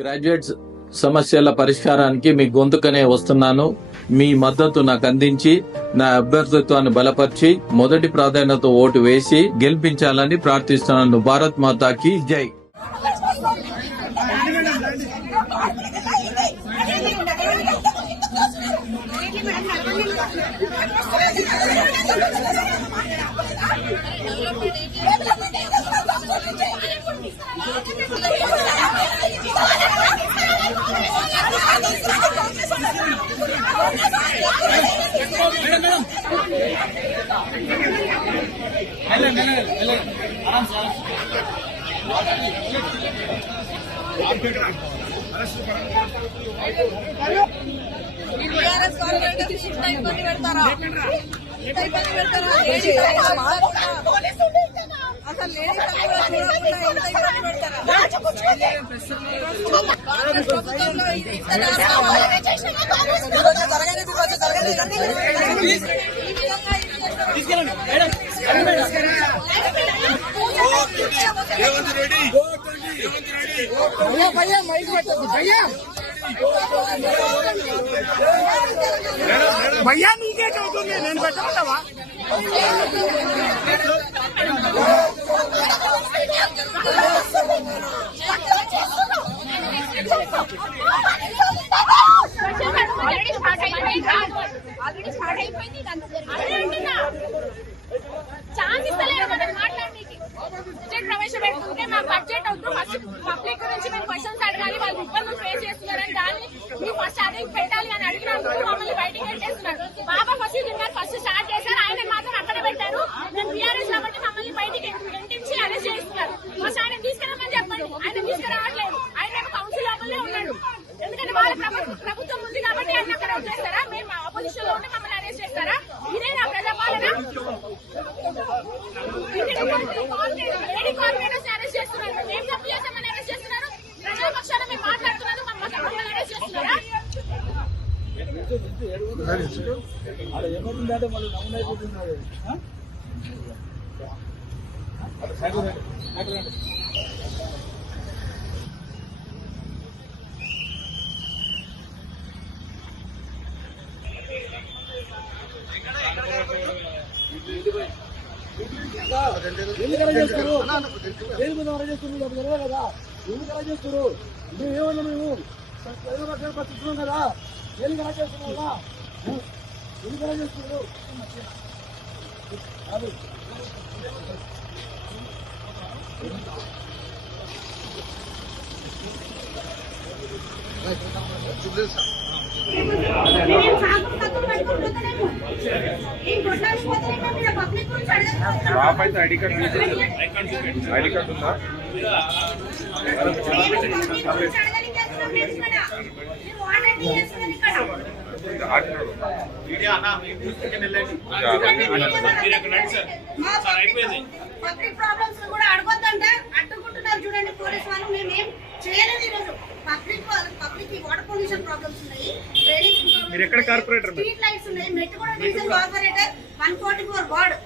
Graduates సమస్యల పరిష్కారానికి మీ గొంతుకనే వస్తున్నాను. మీ మద్దతు నాకు అందించి నా అభ్యర్థిత్వాన్ని బలపరిచి మొదటి ప్రాధాన్యత ఓటు వేసి గెలిపించాలని ప్రార్థిస్తున్నాను. భారత్ మాతాకి జై. भैया नीचे चौथी నేను పెట్టమంటావా? ఆల్రెడీ స్టార్ట్ అయిపోయింది. ఛాన్స్ ఇస్తలేదు మనకు మాట్లాడడానికి. బడ్జెట్ ప్రవేశపెట్టుకుంటే మా బడ్జెట్ వద్దు, ఫస్ట్ పబ్లిక్ గురించి మేము క్వశ్చన్స్ అడగాలి, వాళ్ళు ఇబ్బందులు ఫేస్ చేస్తున్నారని దాన్ని మీరు ఫస్ట్ అదే పెట్టాలి అని అడిగినప్పుడు మమ్మల్ని బయటికి పెట్టేస్తున్నారు. బాబా ఫస్ట్ స్టార్ట్ చేశారు, ఆయన మాత్రం అక్కడ పెట్టారు. మేము బీఆర్ఎస్ కాబట్టి మమ్మల్ని బయటికి ఎంటించి అరెస్ట్ చేస్తున్నారు. ఫస్ట్ ఆయన తీసుకురామని చెప్పండి, ఆయన తీసుకురావట్లేదు. ఆయన కౌన్సిల్ లోపలే ఉన్నాడు. ఎందుకంటే వాళ్ళ ప్రభుత్వం ఉంది కాబట్టి ఆయన అక్కడ వదిలేస్తారా? మేము ఆపోజిషన్ లో ఉంటే మమ్మల్ని అరెస్ట్ చేస్తారా? ఇదే నా ప్రజాపాలన. లేడీ కార్పొరేటర్స్ అరెస్ట్ చేస్తున్నారు. మేము తప్పు చేస్తామని అరెస్ట్ చేస్తున్నారు. ప్రజాపక్షాన మేము మాట్లాడుతున్నారు, మమ్మల్ని అరెస్ట్ చేస్తున్నారా? ఏమవుతుందంటే మళ్ళీ నమ్మునైపోతున్నారు. ఎందుకు అరెస్ట్ చేస్తారు? కదా ఎందుకు అరెస్ట్ చేస్తారు? మేము ఏమన్నా మేము పట్టించుకున్నాం కదా, ఎందుకు అరెస్ట్ చేస్తున్నాం కదా? ఎందుకు అరెస్ట్ చేస్తున్నారు? ఐడి కార్డ్ ఉందా? పబ్లిక్ ప్రాబ్లమ్స్ కూడా అడగొద్దంటే అడ్డుకుంటున్నారు. చూడండి పోలీసు వాళ్ళు. మేమేం చేయలేదు ఈరోజు. పబ్లిక్ వాటర్ పొల్యూషన్ ప్రాబ్లమ్స్ ఉన్నాయి, డ్రైనేజ్ ప్రాబ్లమ్స్, స్ట్రీట్ లైట్స్ ఉన్నాయి, మెట్టు కూడా డివిజన్ కార్పొరేటర్ 144 వార్డ్